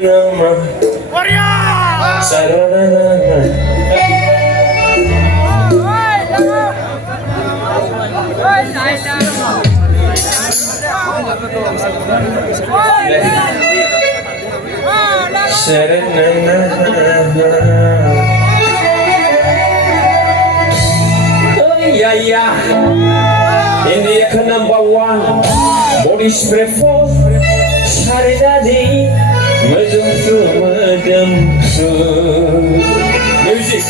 Hindi ka number one. Body spray for Sarinadi. Madumsu. Music.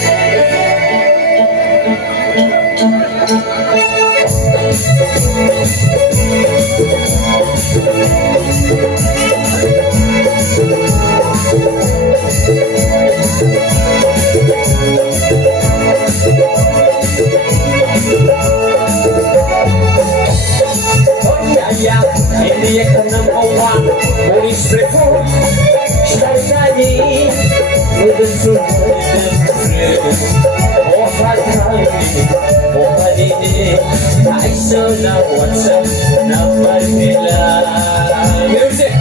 Hindi ka number one. Body spray for Sarinadi. Madumsu. I saw now what's up, now my music.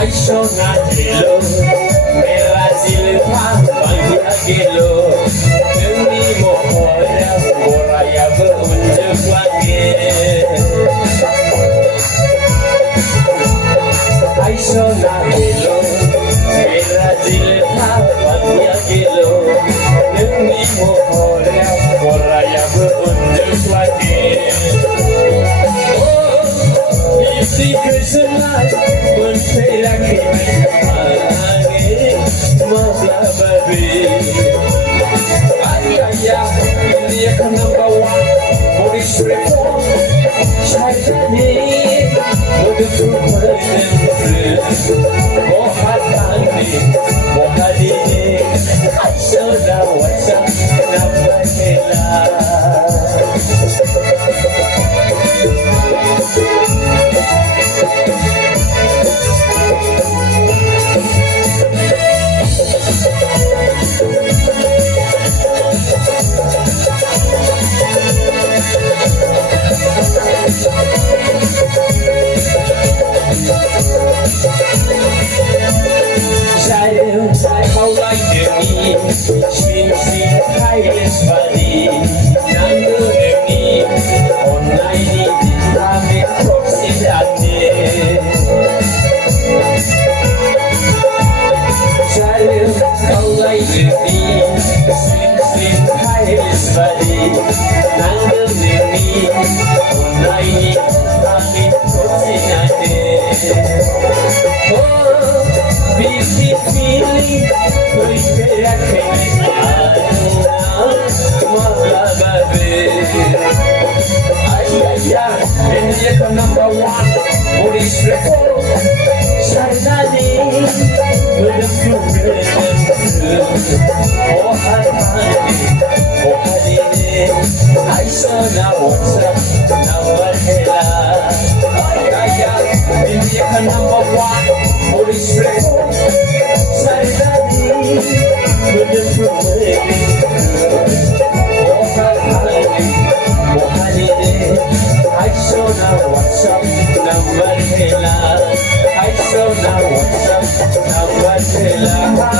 I saw not below. Brazil pagi agelo demi mohon boraya berunjuk lagi Aisyah nagelo Brazil pagi agelo demi mohon boraya berunjuk lagi Oh, isi kesenai menfelaki India ka number one. Body spray for Sarinadi. Madumsu. Oh hatani, oh hadini. I saw the what's up, Kau lagi demi Sin kailes badi Nanggu demi Online ini Kami proxy dati Salim kau lagi demi Sin kailes badi Nanggu demi Online ini Kami proxy dati Oh Bibi feeling, we can't India ka number one. Body spray for Sarinadi. Madumsu. Oh hatani, oh hadini. I saw now what's up, now what's India ka number one. Body spray for Sarinadi. Madumsu. Oh hatani, oh hadini. I saw now what's up, number I saw now what's up, number